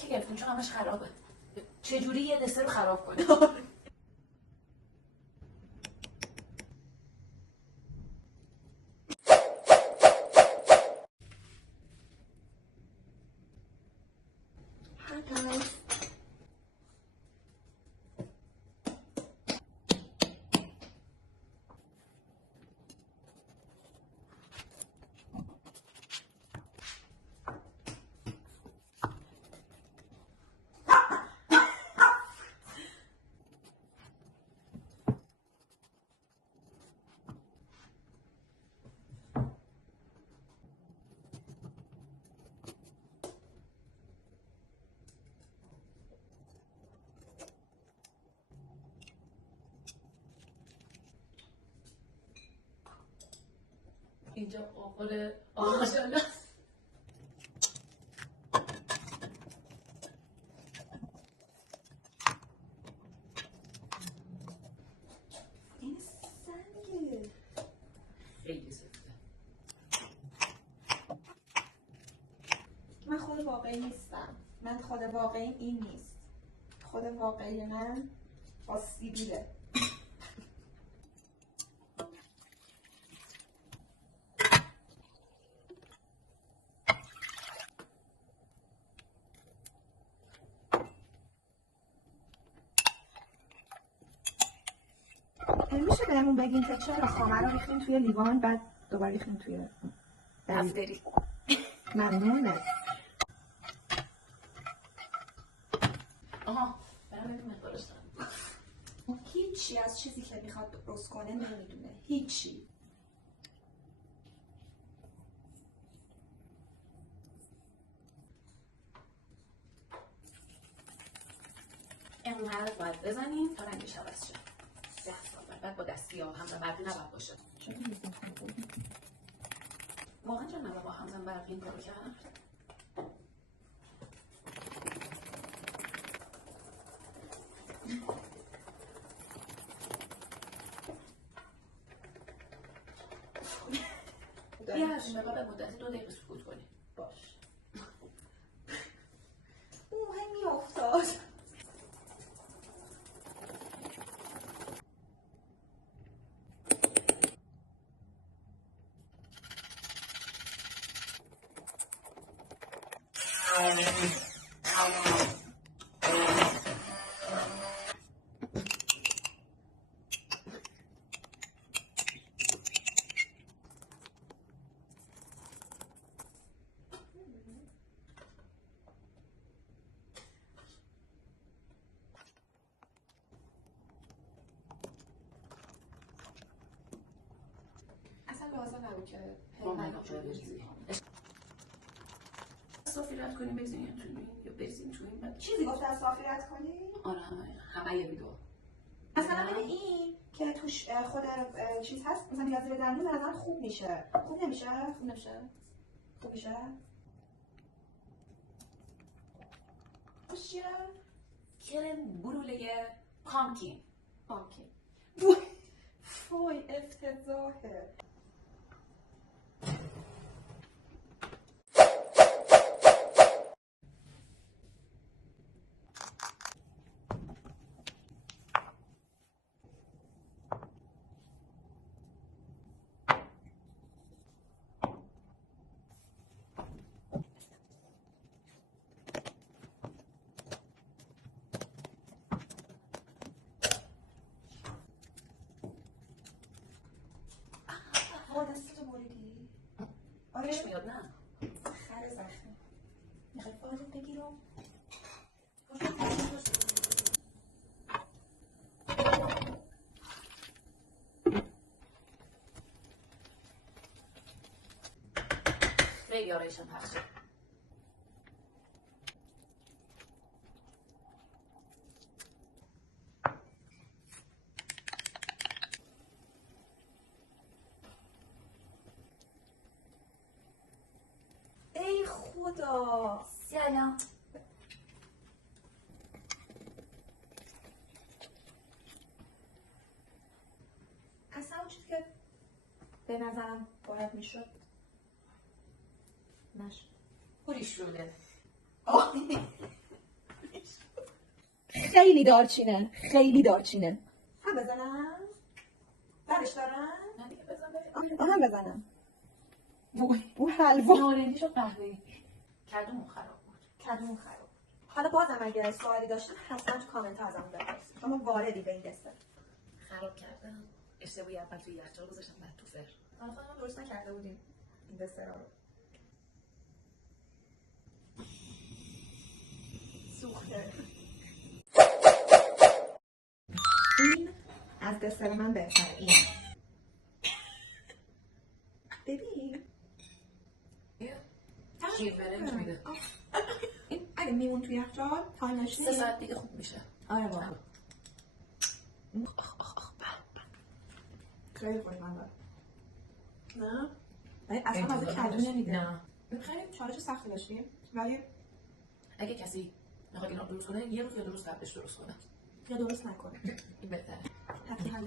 که گرفتیم چون همش خرابه. چجوری یه دسر رو خراب کنیم؟ اینجا آقل آقاشان است. این سنگه خیلی سفته. من خود واقعی نیستم. من خود واقعیم این نیست. خود واقعی من با سیبیله. میشه بهمون بگین که چرا خامه رو ریختیم توی لیوان بعد دوباره ریختیم توی دفتری؟ ممنونه. آها برم ببین مقدارش دارم. هیچی از چیزی که میخواد درست کنه نمیدونه. هیچی. اینقدر باید بزنیم تا رنگش عوض شه. 10 سال بعد با دستی ها همزن برقی نباید باشه. واقعا چرا نباید با همزن برقی این کارو کردن؟ بیا از این به بعد مدت 2 دقیقه سکوت کنیم. باش. اوه میافتاد. لازم نبود که صافی رد کنیم بریزیم تو این یا بریزیم تو این بعد چیزی گفت از صافی رد کنی؟ آره همه یه ویدیو مثلا این که توش خود چیز هست مثلا یا زیر دندون نظرم خوب میشه. خوب نمیشه؟ خوب نمیشه؟ خوب میشه؟ خوش چیه؟ کرم بروله پامکین. فوی افتضاحه. دستتو بریدی؟ آرش میاد نه؟ خر زخمی میخوای فاجت بگیرم؟ خیلی آرایشم پخش شد. ای خدا سلام. اصلا اون چیزی که به نظرم باید میشد نشد. پولی شده. خیلی دارچینه، خیلی دارچینه. هم بزنم؟ برش دارم؟ نه دیگه بزن ببین. هم بزنم. بو حلوا نارنجی شد قهوه‌ای. کدومون خراب بود. کدوم خراب. حالا بازم اگه سوالی داشتین حتما تو کامنت ها ازمون بپرسید. شما واردی به این دسته. خراب کردم. اشتباهی اول توی یخچال گذاشتم بعد تو فر. حالا خودمون درست نکرده بودیم این دسر رو. سوخته. این از دسر من بهتره. این ببین شیر برنج میده. این اگه میمون توی یخچال تایم 3 ساعت دیگه خوب میشه. آره واقعا خیلی خوشمزه. نه ولی اصلا از کدو نمیده. نه. خیلی چالش سختی داشتیم ولی اگه کسی میخواد اینا درست کنه یه روز یا 2 روز قبلش درست کنه. یا درست نکنه. این بهتره. حتی حل